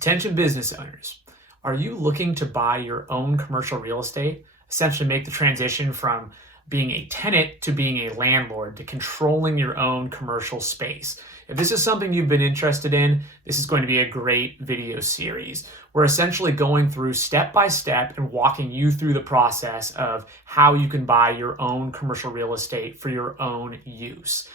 Attention business owners, are you looking to buy your own commercial real estate? Essentially make the transition from being a tenant to being a landlord to controlling your own commercial space. If this is something you've been interested in, this is going to be a great video series. We're essentially going through step by step and walking you through the process of how you can buy your own commercial real estate for your own use.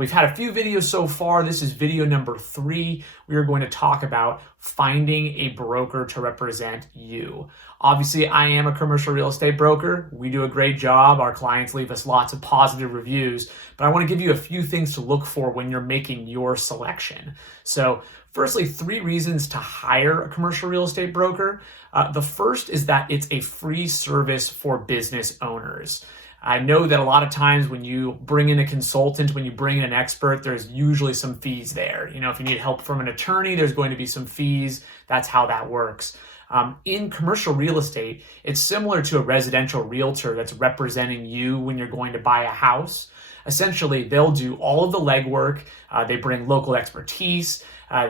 We've had a few videos so far. This is video number 3. We are going to talk about finding a broker to represent you. Obviously, I am a commercial real estate broker. We do a great job. Our clients leave us lots of positive reviews, but I want to give you a few things to look for when you're making your selection. So firstly, 3 reasons to hire a commercial real estate broker. The first is that it's a free service for business owners. I know that a lot of times when you bring in a consultant, when you bring in an expert, there's usually some fees there. You know, if you need help from an attorney, there's going to be some fees. That's how that works. In commercial real estate, it's similar to a residential realtor that's representing you when you're going to buy a house. Essentially, they'll do all of the legwork. They bring local expertise.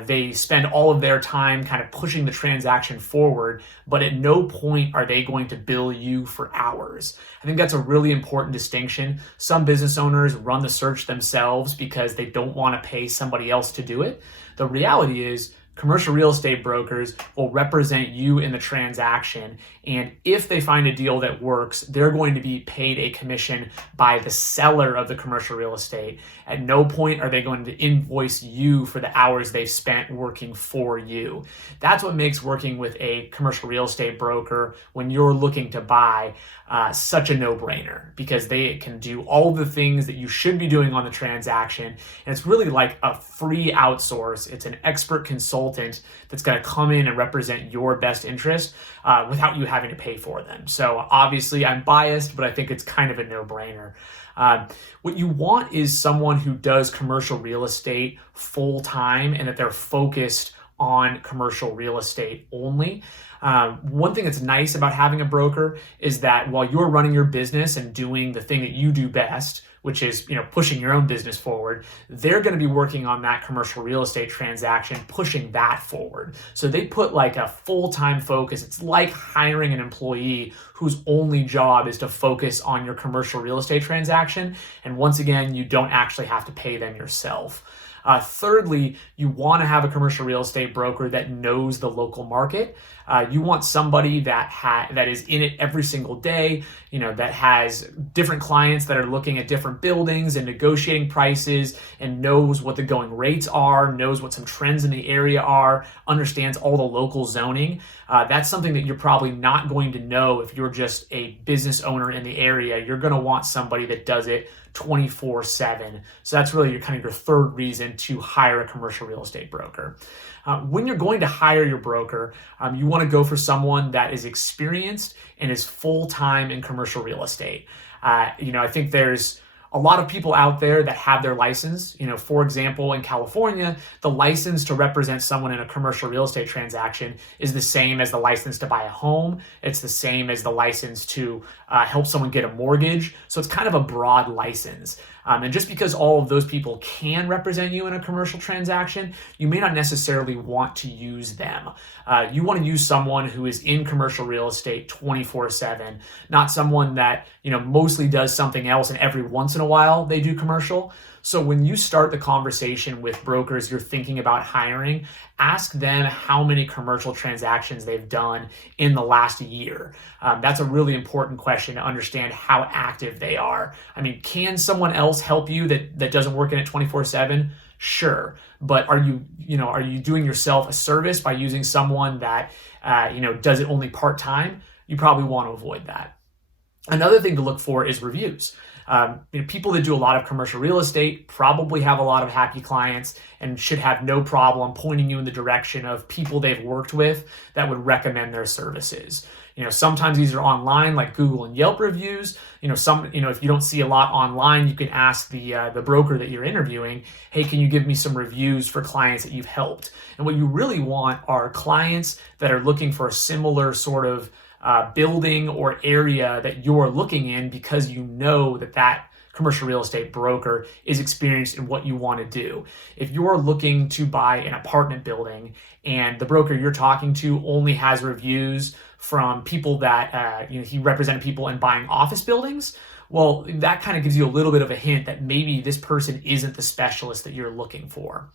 They spend all of their time kind of pushing the transaction forward, but at no point are they going to bill you for hours. I think that's a really important distinction. Some business owners run the search themselves because they don't want to pay somebody else to do it. The reality is, commercial real estate brokers will represent you in the transaction, and if they find a deal that works, they're going to be paid a commission by the seller of the commercial real estate. At no point are they going to invoice you for the hours they've spent working for you. That's what makes working with a commercial real estate broker when you're looking to buy such a no-brainer, because they can do all the things that you should be doing on the transaction, and it's really like a free outsource. It's an expert consultant that's going to come in and represent your best interest without you having to pay for them. So obviously I'm biased, but I think it's kind of a no-brainer. What you want is someone who does commercial real estate full-time and that they're focused on commercial real estate only. One thing that's nice about having a broker is that while you're running your business and doing the thing that you do best, which is, pushing your own business forward, they're going to be working on that commercial real estate transaction, pushing that forward. So they put like a full-time focus. It's like hiring an employee whose only job is to focus on your commercial real estate transaction. And once again, you don't actually have to pay them yourself. Thirdly, you want to have a commercial real estate broker that knows the local market. You want somebody that is in it every single day, that has different clients that are looking at different buildings and negotiating prices and knows what the going rates are, knows what some trends in the area are, understands all the local zoning. That's something that you're probably not going to know if you're just a business owner in the area. You're going to want somebody that does it 24/7. So that's really your third reason to hire a commercial real estate broker. When you're going to hire your broker, you want to go for someone that is experienced and is full-time in commercial real estate. I think there's a lot of people out there that have their license. For example, in California, the license to represent someone in a commercial real estate transaction is the same as the license to buy a home. It's the same as the license to help someone get a mortgage. So it's kind of a broad license. And just because all of those people can represent you in a commercial transaction, you may not necessarily want to use them. You want to use someone who is in commercial real estate 24/7, not someone that, mostly does something else and every once in a while they do commercial. So when you start the conversation with brokers you're thinking about hiring, ask them how many commercial transactions they've done in the last year. That's a really important question to understand how active they are. I mean, can someone else help you that doesn't work in it 24/7? Sure. But are you doing yourself a service by using someone that, does it only part-time? You probably want to avoid that. Another thing to look for is reviews. People that do a lot of commercial real estate probably have a lot of happy clients and should have no problem pointing you in the direction of people they've worked with that would recommend their services. Sometimes these are online, like Google and Yelp reviews. If you don't see a lot online, you can ask the broker that you're interviewing, hey, can you give me some reviews for clients that you've helped? And what you really want are clients that are looking for a similar sort of building or area that you're looking in, because you know that commercial real estate broker is experienced in what you want to do. If you're looking to buy an apartment building and the broker you're talking to only has reviews from people that he represented people in buying office buildings, well, that kind of gives you a little bit of a hint that maybe this person isn't the specialist that you're looking for.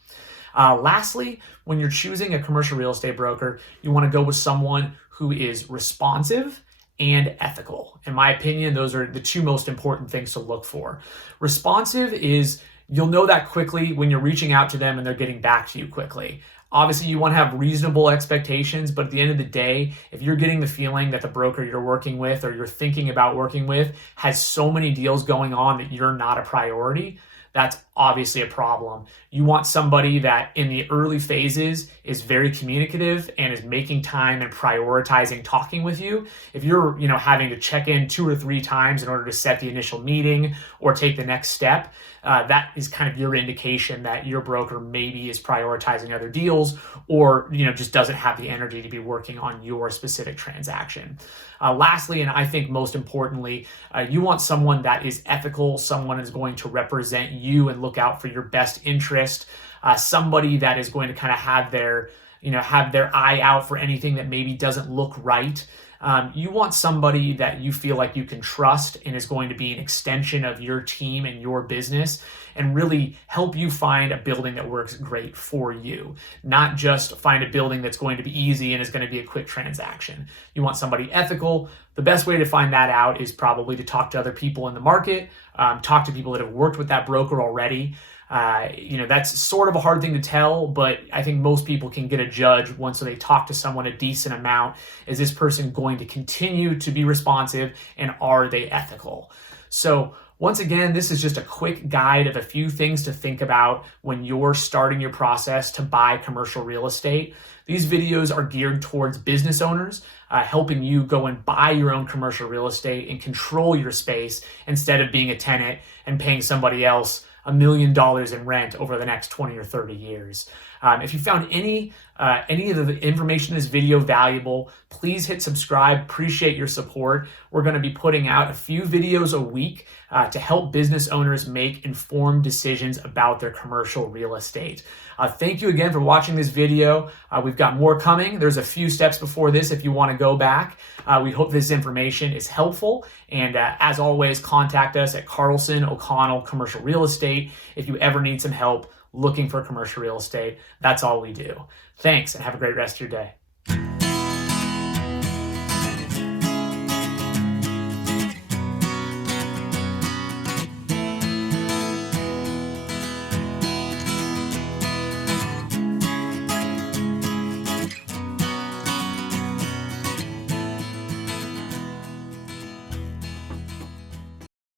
Lastly, when you're choosing a commercial real estate broker, you want to go with someone who is responsive and ethical. In my opinion, those are the two most important things to look for. Responsive is you'll know that quickly when you're reaching out to them and they're getting back to you quickly. Obviously, you want to have reasonable expectations, but at the end of the day, if you're getting the feeling that the broker you're working with or you're thinking about working with has so many deals going on that you're not a priority, that's obviously a problem. You want somebody that in the early phases is very communicative and is making time and prioritizing talking with you. If you're, having to check in 2 or 3 times in order to set the initial meeting or take the next step, that is kind of your indication that your broker maybe is prioritizing other deals or, just doesn't have the energy to be working on your specific transaction. Lastly, and I think most importantly, you want someone that is ethical, someone is going to represent you and look out for your best interest, somebody that is going to kind of have their eye out for anything that maybe doesn't look right. You want somebody that you feel like you can trust and is going to be an extension of your team and your business and really help you find a building that works great for you, not just find a building that's going to be easy and is going to be a quick transaction. You want somebody ethical. The best way to find that out is probably to talk to other people in the market, talk to people that have worked with that broker already. That's sort of a hard thing to tell, but I think most people can get a judge once they talk to someone a decent amount. Is this person going to continue to be responsive and are they ethical? So once again, this is just a quick guide of a few things to think about when you're starting your process to buy commercial real estate. These videos are geared towards business owners, helping you go and buy your own commercial real estate and control your space instead of being a tenant and paying somebody else $1 million in rent over the next 20 or 30 years. If you found any of the information in this video valuable, please hit subscribe. Appreciate your support. We're going to be putting out a few videos a week to help business owners make informed decisions about their commercial real estate. Thank you again for watching this video. We've got more coming. There's a few steps before this if you want to go back. We hope this information is helpful. And as always, contact us at Carlson O'Connell Commercial Real Estate if you ever need some help looking for commercial real estate. That's all we do. Thanks and have a great rest of your day.